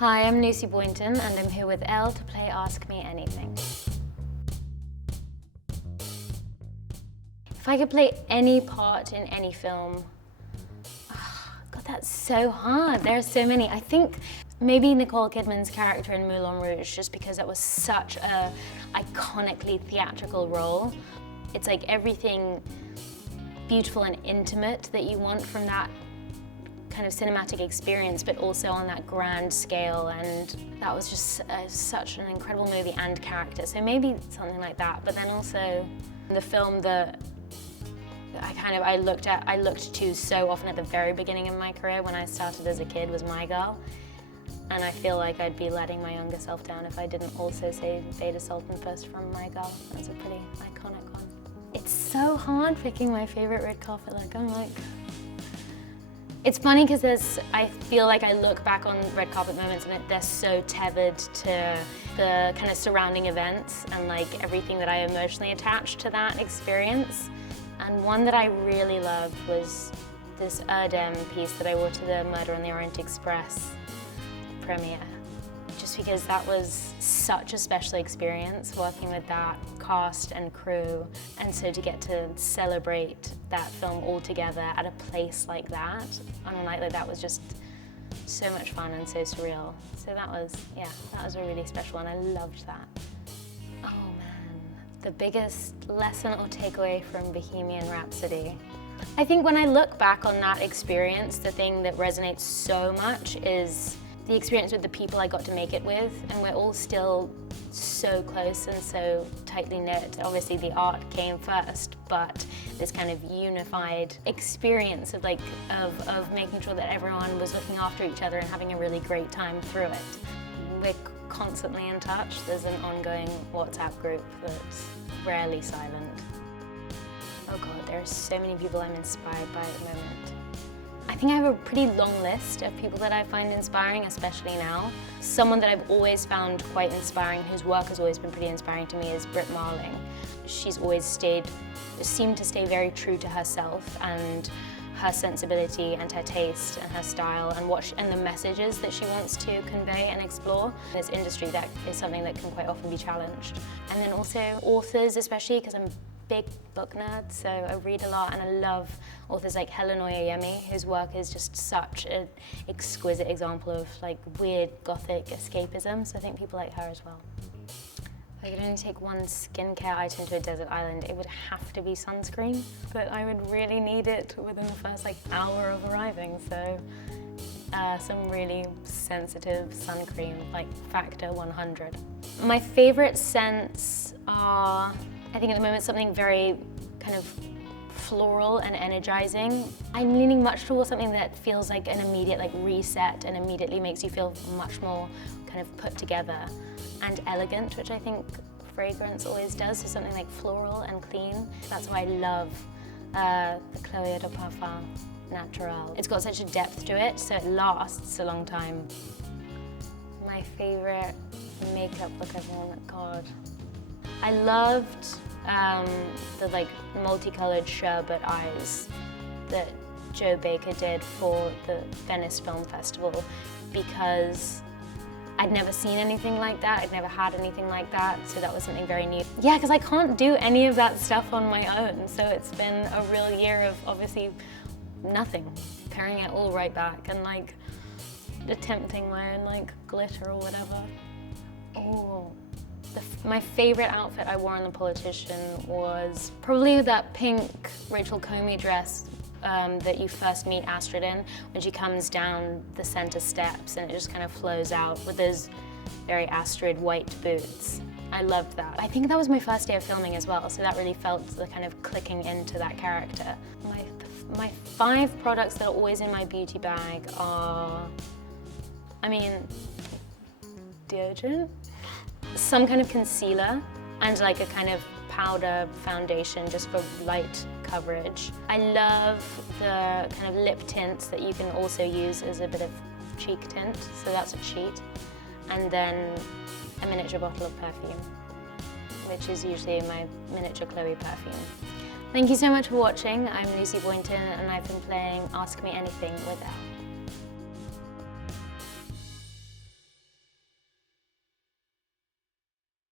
Hi, I'm Lucy Boynton and I'm here with ELLE to play Ask Me Anything. If I could play any part in any film, God, that's so hard. There are so many. I think maybe Nicole Kidman's character in Moulin Rouge, just because that was such a iconically theatrical role. It's like everything beautiful and intimate that you want from that kind of cinematic experience, but also on that grand scale, and that was just such an incredible movie and character. So maybe something like that. But then also the film that I looked to so often at the very beginning of my career when I started as a kid was My Girl, and I feel like I'd be letting my younger self down if I didn't also say Beta Sultan first from My Girl. That's a pretty iconic one. It's so hard picking my favorite red carpet look. It's funny because I feel like I look back on red carpet moments and they're so tethered to the kind of surrounding events and like everything that I emotionally attached to that experience. And one that I really loved was this Erdem piece that I wore to the Murder on the Orient Express premiere. Just because that was such a special experience working with that cast and crew, and so to get to celebrate that film all together at a place like that on a night like that was just so much fun and so surreal. So that was a really special one. I loved that. Oh man, the biggest lesson or takeaway from Bohemian Rhapsody. I think when I look back on that experience, the thing that resonates so much is the experience with the people I got to make it with, and we're all still so close and so tightly knit. Obviously the art came first, but this kind of unified experience of making sure that everyone was looking after each other and having a really great time through it. We're constantly in touch. There's an ongoing WhatsApp group that's rarely silent. Oh God, there are so many people I'm inspired by at the moment. I think I have a pretty long list of people that I find inspiring, especially now. Someone that I've always found quite inspiring, whose work has always been pretty inspiring to me, is Brit Marling. She's always seemed to stay very true to herself and her sensibility and her taste and her style and the messages that she wants to convey and explore. In this industry, that is something that can quite often be challenged. And then also authors, especially because I'm big book nerd, so I read a lot and I love authors like Helen Oyeyemi, whose work is just such an exquisite example of like weird gothic escapism, so I think people like her as well. If I could only take one skincare item to a desert island, it would have to be sunscreen, but I would really need it within the first hour of arriving, so some really sensitive sun cream, like factor 100. My favorite scents are, I think at the moment, something very kind of floral and energizing. I'm leaning much towards something that feels like an immediate reset and immediately makes you feel much more kind of put together and elegant, which I think fragrance always does, so something like floral and clean. That's why I love the Chloé de Parfum Naturel. It's got such a depth to it, so it lasts a long time. My favorite makeup look I've worn, God. I loved the multicolored sherbet eyes that Joe Baker did for the Venice Film Festival, because I'd never seen anything like that, I'd never had anything like that, so that was something very new. Yeah, because I can't do any of that stuff on my own, so it's been a real year of obviously nothing, carrying it all right back and attempting my own glitter or whatever. Oh. My favorite outfit I wore on The Politician was probably that pink Rachel Comey dress that you first meet Astrid in when she comes down the center steps, and it just kind of flows out with those very Astrid white boots. I loved that. I think that was my first day of filming as well, so that really felt the kind of clicking into that character. My 5 products that are always in my beauty bag are, deodorant, some kind of concealer, and a kind of powder foundation just for light coverage. I love the kind of lip tints that you can also use as a bit of cheek tint, so that's a cheat. And then a miniature bottle of perfume, which is usually my miniature Chloe perfume. Thank you so much for watching. I'm Lucy Boynton and I've been playing Ask Me Anything with ELLE.